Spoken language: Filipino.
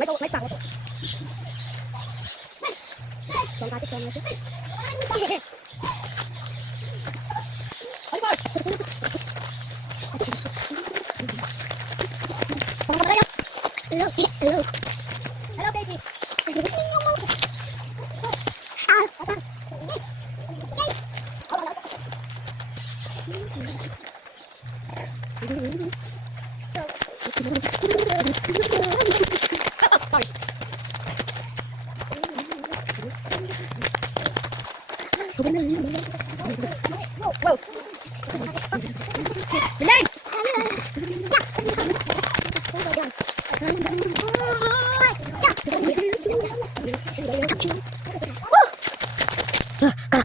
May pako to. Son kati, son natin. Ay, boy! Hello, hello. Hello, baby. Sorry. Whoa. Bilal!